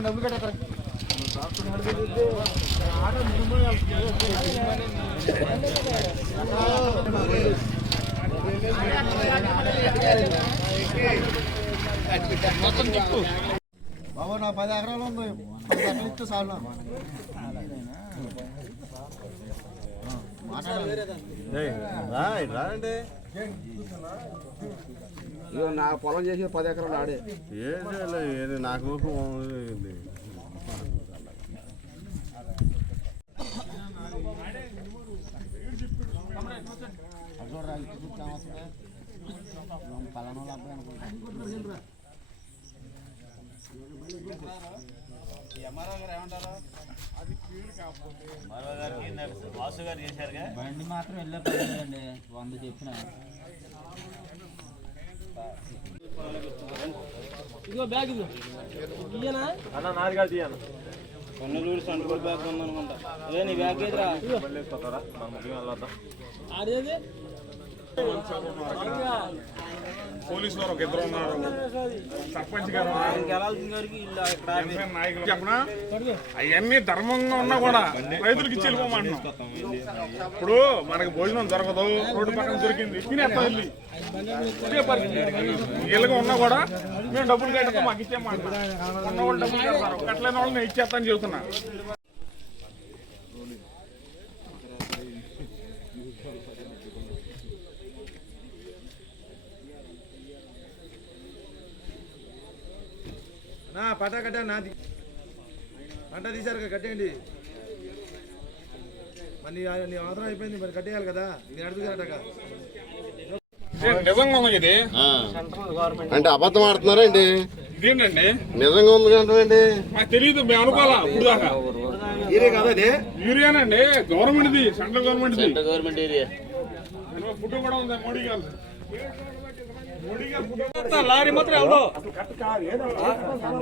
డబ్బులు కట్టారు బాబు నా పది ఎకరాలు ఉంది పది ఎకరాలు ఇస్తే చాలు. మాట్లాడాలి రాండి ఇగో నా పొలం చేసి పది ఎకరాలు ఆడే. ఏం చేయలేదు నాకు పలానా అబ్బాయి అనుకుంటా బండి మాత్రం వెళ్ళే పర్లేదండి వంద చెప్పిన. ఇదిగో బ్యాగ్ ఇదిగో. ఇయ్యనా? కొన్నలూరు సంట్రోల్ బ్యాగ్ ఉందనుకుంటా. అదే నీ బ్యాగ్ ఎదురా అదేది పోలీసు వారు ఒక ఇద్దరు ఉన్నారు. సర్పంచ్ గారు అవన్నీ ధర్మంగా ఉన్నా కూడా రైతులకు ఇచ్చి వెళ్ళిపోమంటున్నాం. ఇప్పుడు మనకి భోజనం దొరకదు రోడ్డు పక్కన దొరికింది తినేస్తాం వెళ్ళి. వీళ్ళగా ఉన్నా కూడా మేము డబ్బులు కట్టడం మాకు ఇచ్చేయమంటున్నాం. ఉన్న వాళ్ళు డబ్బులు కడతారు. కట్టలేని వాళ్ళు నేను ఇచ్చేస్తాను చెబుతున్నా. నా పటా కట్ట నాది. పంట తీశారు కదా, కట్టేయండి. మరి నీ నీ అవసరం అయిపోయింది మరి కట్టేయాలి కదా. మీరు అడుగుతారట ఇదే నిజంగా ఉంది ఇది అంటే అబద్ధం ఆడుతున్నారా అండి ఇదేంటండి? నిజంగా ఉంది అంటారండి నాకు తెలియదు మేము అనుకోవాలా? ఇప్పుడు దాకా? ఇదే కదా అదే యూరియానండి గవర్నమెంట్ది సెంట్రల్ గవర్నమెంట్ది. Government area. ఫుడ్ కూడా ఉంది? మోడీ గారు లారీ మాత్రం ఎవడో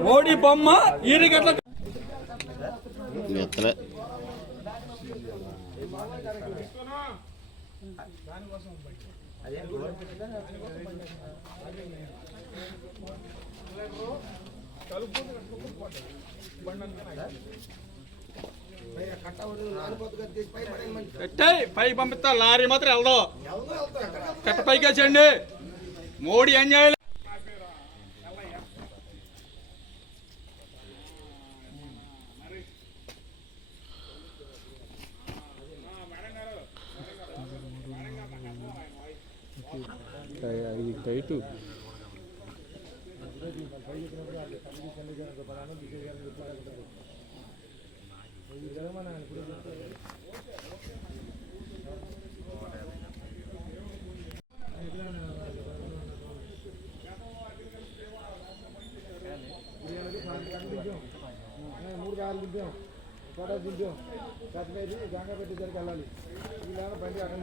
మోడీ బొమ్మ ఎట్లా ఎత్తలే. పెట్టాయి పై పంపిస్తా లారీ మాత్రం వెళ్దాం. కట్ట పైకి వచ్చండి మోడీ ఏం చేయాలి మూడు కార్లు దింపాం ఫోటో దింపాం కట్టినది గంగా పెట్టి దగ్గరికి వెళ్ళాలి ఈ ఇలా బండి అక్కడ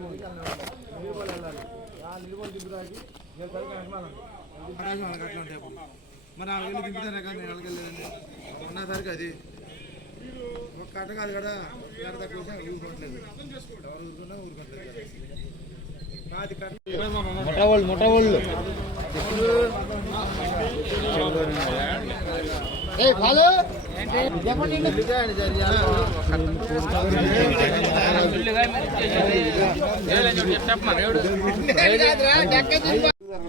నిలుబడి వెళ్ళాలి ఆ నిలుబడి అట్లా ఉంటాయి మరి నాలుగు వేలు కానీ నేను నాలుగు అది ఒక కట్ట కాదు కదా ఎక్కడ తక్కువ ఊరుకోవట్లేదు ఎవరు ఊరుకున్నా ఊరుకోవట్లేదు నాది కట్ట మొట్టవాళ్ళు ముఠావాళ్ళు ఏ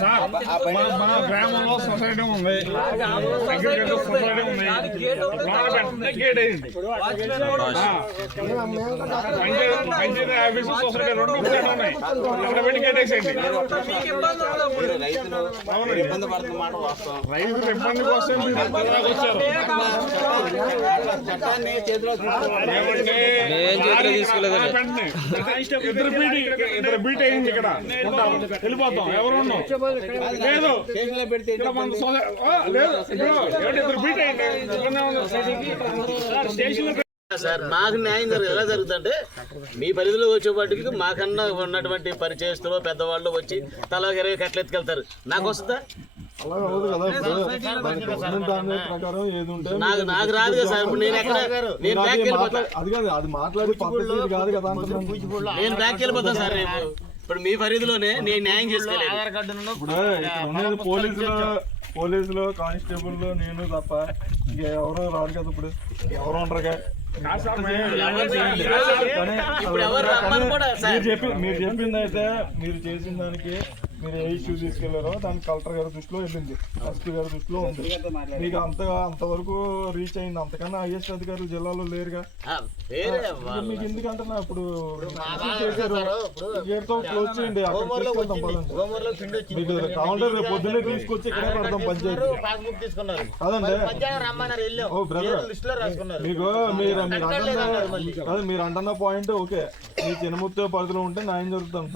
సార్ మా మా గ్రామంలో సొసైటీ ఉంది. అగ్రికల్చర్ సొసైటీ ఉంది. లోన పెట్టండి గేట్ అయింది. పంచాయతీ పంచాయతీ ఆఫీసు సొసైటీ రెండు ఒకటే ఉన్నాయి. అక్కడ పెట్టి గేట్ వేసేయండి. రైతులు ఇబ్బంది కోసం వచ్చారు. ఇద్దరు బీట్ ఇద్దరు బీట్ అయింది ఇక్కడ. ఉంటాం. వెళ్ళిపోతాం. ఎవరు ఉన్నాం సార్ మాకు న్యాయం జరగదు ఎలా జరుగుతుందంటే మీ పరిధిలో వచ్చేపాటికి మాకన్నా ఉన్నటువంటి పరిచయస్తులు పెద్దవాళ్ళు వచ్చి తలా ఇరవై కట్టలు ఎత్తుకెళ్తారు. నాకు వస్తుందా? నాకు నాకు రాదు కదా సార్. ఇప్పుడు నేను ఎక్కడ నేను బ్యాక్ వెళ్ళిపోతా. మాట్లా- అది కాదు అది మాట్లాడే పద్ధతి ఇది కాదు కదా అంటున్నాను. నేను బ్యాక్ వెళ్ళిపోతాను సార్ రేపు. ఇప్పుడు మీ పరిధిలోనే నేను న్యాయం చేసుకోలేదు. ఇప్పుడు ఇక్కడ ఉన్నది పోలీసులు పోలీసులు కానిస్టేబుల్ నేను తప్ప ఇంకా ఎవరు రారు కదా ఇప్పుడు? ఎవరు ఉండరుగా? కానీ ఇప్పుడు ఎవరు రమ్మని కూడా సార్. మీరు చెప్పి మీరు చెప్పింది అయితే మీరు చేసిన దానికి మీరు ఏ ఇష్యూ తీసుకెళ్ళారో దానికి కలెక్టర్ గారి దృష్టిలో వెళ్ళింది. ఎస్పీ గారి దృష్టిలో ఉంది. మీకు అంత అంతవరకు రీచ్ అయింది. అంతకన్నా హైయెస్ట్ అధికారులు జిల్లాలో లేరుగా. మీకు ఎందుకంటున్నా ఇప్పుడు? చేశారు? క్లోజ్ చేయండి. మీకు కావాలంటే రేపు పొద్దున్నే తీసుకొచ్చి ఇక్కడే పెడతాం పంచాయతీ. ఓ బ్రదర్ రాసుకున్నారు. మీకు మీరు మీరు అంటున్న పాయింట్ ఓకే. మీ చిన్నముత్త పరిధిలో ఉంటే న్యాయం జరుగుతుంది.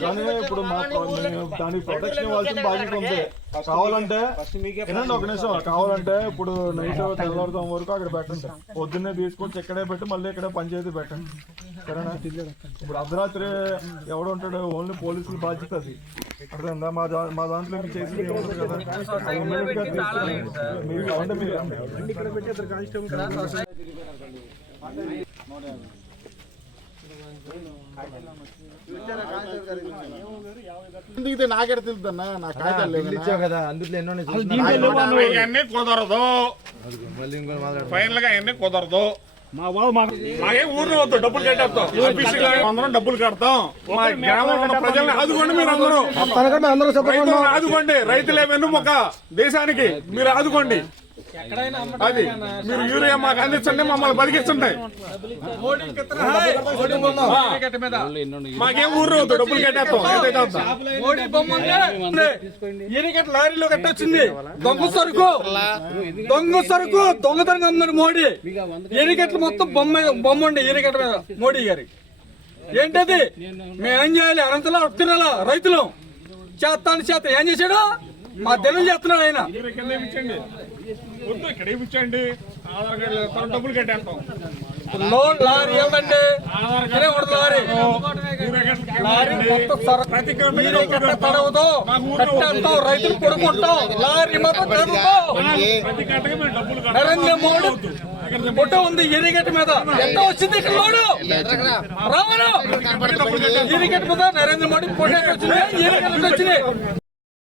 కానీ ఇప్పుడు మా దానికి ప్రొటెక్షన్ ఇవ్వాల్సిన బాధ్యత ఉంది. కావాలంటే వినండి ఒక నిమిషం. కావాలంటే ఇప్పుడు నైట్ తెల్లవారుతాం వరకు అక్కడ పెట్టండి పొద్దున్నే తీసుకొచ్చి ఇక్కడే పెట్టి మళ్ళీ ఇక్కడే పంచాయతీ పెట్టండి. సరేనా? ఇప్పుడు అర్ధరాత్రి ఎవడు ఉంటాడు ఓన్లీ పోలీసుల బాధ్యత అది. అర్థమైందా? మా దా- మా దాంట్లో మీకు చేసి. మీరు కావాలంటే మీరు. ఎందుకు నాకెడ తెలుద్దన్నా? నా కాగితాలు లేవు కదా అందులో ఎన్నో అవన్నీ కుదరదు. ఫైనల్గా అవన్నీ కుదరదు. మాకే ఊరిని వద్దు డబ్బులు కట్టేస్తాం. అందరం డబ్బులు కడతాం. మా గ్రామంలో ఉన్న ప్రజల్ని ఆదుకోండి మీరు అందరూ. ఆదుకోండి. రైతులే వెన్నుముక దేశానికి మీరు ఆదుకోండి. అది మీరు యూరియా మాకు అందించండి మమ్మల్ని బతికించండి మాకేం ఊరు డబ్బులు కట్టేస్తాం లారీలో కట్టొచ్చింది. దొంగ సరుకు. దొంగ సరుకు. దొంగతనంగా అమ్మాడు మోడీ. ఎనికట్లు మొత్తం బొమ్మ బొమ్మ ఉండే ఎనికట్ మీద మోడీ గారి. ఏంటది? మేము ఏం చేయాలి? అనంతలా వస్తున్నాలా రైతులు. చేస్తాను చేత ఏం చేశాడు? మా తెలుగు చేస్తున్నాడు ఆయన. మీరు కింద ఇప్పించండి. వద్దు ఇక్కడ ఇప్పించండి. ఆధార్ కార్డు లేదు, డబ్బులు కట్టేస్తాం. లోన్ లారీ ఇవ్వండి లారీ. లారీ మొత్తం తడవదు కట్టేస్తాం. రైతులు కొడుకుంటాం లారీ మొత్తం డబ్బులు కట్టాలి. నరేంద్ర మోడీ ఫోటో ఉంది ఎరిగట్ మీద. ఎంత వచ్చింది ఇక్కడ లోడు? రావను ఎరిగట్ మీద నరేంద్ర మోడీ ఫోటో వచ్చింది? ఎరిగట్ వచ్చింది.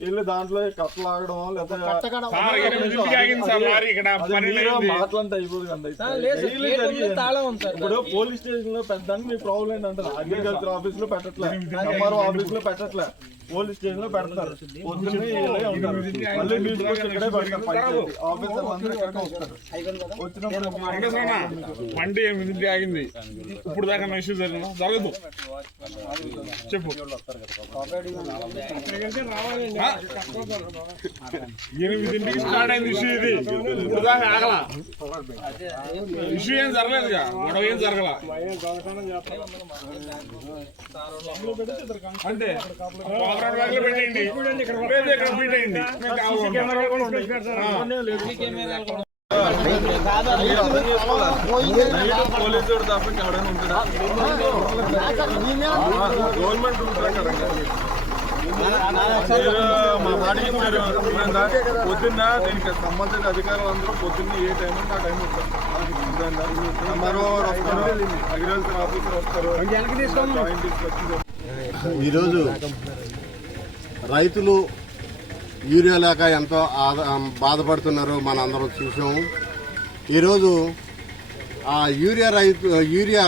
వెళ్ళి దాంట్లో కట్టలు లేకపోతే మాటలంటే అయిపోదు. ఇప్పుడు పోలీస్ స్టేషన్లో పెట్టడానికి మీ ప్రాబ్లం ఏంటంటారు? అగ్రికల్చర్ ఆఫీస్లో పెట్టట్లే. ఎంఆర్ఓ ఆఫీస్లో పెట్టట్లే. పోలీస్ స్టేషన్లో పెడతారు మళ్ళీ మీ ఇంటికి వచ్చి ఇక్కడే పెడతారు. పంచాయతీ ఆఫీసర్ అందరూ ఇక్కడికే వస్తారు. వచ్చినప్పుడు వెంకటేశ్వర అన్న, బండి ఎనిమిదింటికి ఆగింది. ఇప్పుడు దాకా నా ఇష్యూ జరిగిందా? జరగదు. చెప్పు. ఆ? ఎనిమిదింటికి స్టార్ట్ అయింది ఇష్యూ ఇది. ఇప్పుడు దాకా ఆగల. ఇష్యూ ఏం జరగలేదు గొడవ ఏం జరగల. బ్యాగ్లో పెట్టేయండి. ఇక్కడ పెట్టేయండి తప్ప ఎవడైనా ఉంటాడా? గవర్నమెంట్ ప్రకారంగా మీరు మా మాట ఇచ్చారు పొద్దున్న దీనికి సంబంధించిన అధికారులు అందరూ పొద్దున్న ఏ టైం ఆ టైం వస్తారు వస్తారు అగ్రికల్చర్ ఆఫీసర్ వస్తారు ఈరోజు రైతులు యూరియా లేక ఎంతో బాధపడుతున్నారు మన అందరం చూసాము ఈరోజు ఆ యూరియా రైతు యూరియా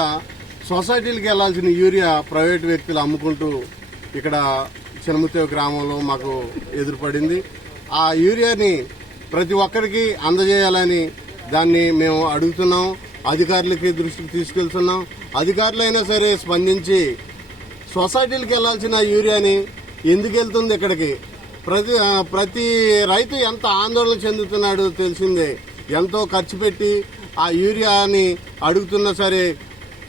సొసైటీలకు వెళ్ళాల్సిన యూరియా ప్రైవేట్ వ్యక్తులు అమ్ముకుంటూ ఇక్కడ చినముత్తేవ గ్రామంలో మాకు ఎదురుపడింది. ఆ యూరియాని ప్రతి ఒక్కరికి అందజేయాలని దాన్ని మేము అడుగుతున్నాం. అధికారులకి దృష్టికి తీసుకెళ్తున్నాం. అధికారులైనా సరే స్పందించి సొసైటీలకు వెళ్ళాల్సిన యూరియాని ఎందుకు వెళ్తుంది ఇక్కడికి? ప్రతి ప్రతి రైతు ఎంత ఆందోళన చెందుతున్నాడు తెలిసిందే. ఎంతో ఖర్చు పెట్టి ఆ యూరియాని అడుగుతున్నా సరే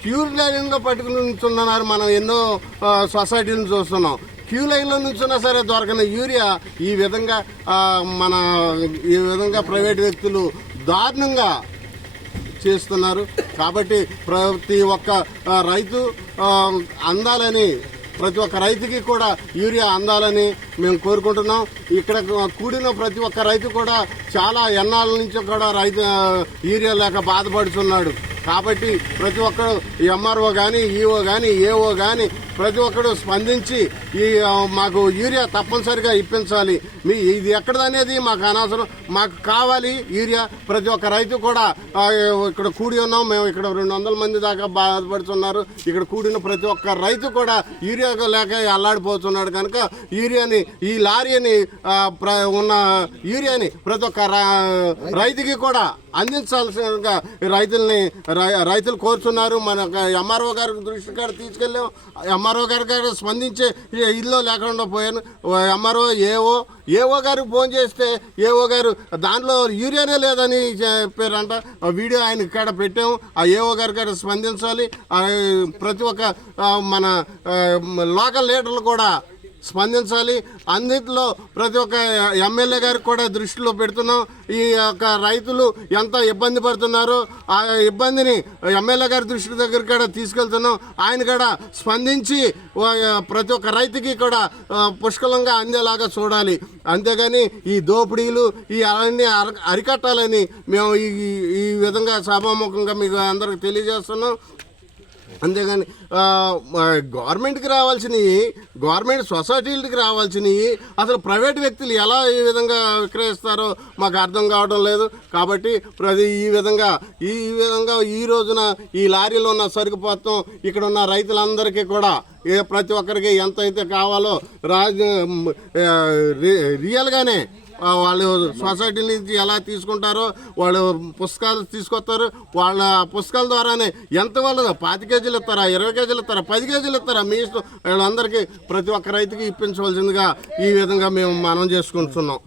క్యూ లైన్లో పట్టుకుని నుంచున్నారు మనం ఎన్నో సొసైటీలను చూస్తున్నాం. క్యూ లైన్లో నుంచున్నా సరే దొరకని యూరియా ఈ విధంగా మన ఈ విధంగా ప్రైవేట్ వ్యక్తులు దారుణంగా చేస్తున్నారు. కాబట్టి ప్రతి ఒక్క రైతు అందాలని ప్రతి ఒక్క రైతుకి కూడా యూరియా అందాలని మేము కోరుకుంటున్నాం. ఇక్కడ కూడిన ప్రతి ఒక్క రైతు కూడా చాలా ఎన్నాళ్ళ నుంచి కూడా రైతు యూరియా లేక బాధపడుతున్నాడు. కాబట్టి ప్రతి ఒక్కరు ఎంఆర్ఓ కానీ ఈఓ కానీ ఏఓ కానీ ప్రతి ఒక్కరు స్పందించి ఈ మాకు యూరియా తప్పనిసరిగా ఇప్పించాలి. మీ ఇది ఎక్కడదనేది మాకు అనవసరం. మాకు కావాలి యూరియా. ప్రతి ఒక్క రైతు కూడా ఇక్కడ కూడి ఉన్నాం. మేము ఇక్కడ రెండు వందల మంది దాకా బాధపడుతున్నారు. ఇక్కడ కూడిన ప్రతి ఒక్క రైతు కూడా యూరియా లేక అల్లాడిపోతున్నాడు కనుక యూరియాని ఈ లారీని ప్ర- ఉన్న యూరియాని ప్రతి ఒక్క రా- రైతుకి కూడా అందించాల్సిన రైతుల్ని రైతులు కోరుతున్నారు. మన ఎంఆర్ఓ గారి దృష్టి కూడా తీసుకెళ్ళాం. ఎంఆర్ఓ గారి గారు స్పందించే ఇల్లు లేకుండా పోయాను. ఎంఆర్ఓ ఏఓ ఏఓ గారికి ఫోన్ చేస్తే ఏఓ గారు దాంట్లో యూరియానే లేదని చెప్పారంట. వీడియో ఆయన ఇక్కడ పెట్టాము. ఆ ఏఓ గారి గారు స్పందించాలి. ప్రతి ఒక్క మన లోకల్ లీడర్లు కూడా స్పందించాలి. అన్నింటిలో ప్రతి ఒక్క ఎమ్మెల్యే గారికి కూడా దృష్టిలో పెడుతున్నాం. ఈ యొక్క రైతులు ఎంత ఇబ్బంది పడుతున్నారో ఆ ఇబ్బందిని ఎమ్మెల్యే గారి దృష్టి దగ్గర కూడా తీసుకెళ్తున్నాం. ఆయన కూడా స్పందించి ప్రతి ఒక్క రైతుకి కూడా పుష్కలంగా అందేలాగా చూడాలి. అంతేగాని ఈ దోపిడీలు ఈ అవన్నీ అర- అరికట్టాలని మేము ఈ ఈ- ఈ విధంగా సభాముఖంగా మీకు అందరికి తెలియజేస్తున్నాం. అంతేగాని గవర్నమెంట్కి రావాల్సినవి గవర్నమెంట్ సొసైటీలకి రావాల్సినవి అసలు ప్రైవేట్ వ్యక్తులు ఎలా ఈ విధంగా విక్రయిస్తారో మాకు అర్థం కావడం లేదు. కాబట్టి ప్రతి ఈ విధంగా ఈ విధంగా ఈ రోజున ఈ లారీలో ఉన్న సరుకు మొత్తం ఇక్కడ ఉన్న రైతులందరికీ కూడా ఏ ప్రతి ఒక్కరికి ఎంత అయితే కావాలో రాజు రి- రియల్గానే వాళ్ళు సొసైటీ నుంచి ఎలా తీసుకుంటారో వాళ్ళు పుస్తకాలు తీసుకొస్తారు. వాళ్ళ పుస్తకాల ద్వారానే ఎంత వాళ్ళు పాతి కేజీలు ఇస్తారా? ఇరవై కేజీలు ఇస్తారా? పది కేజీలు ఇస్తారా? మీ ఇష్టం. వీళ్ళందరికీ ప్రతి ఒక్క రైతుకి ఇప్పించవలసిందిగా ఈ విధంగా మేము మనం చేసుకుంటున్నాం.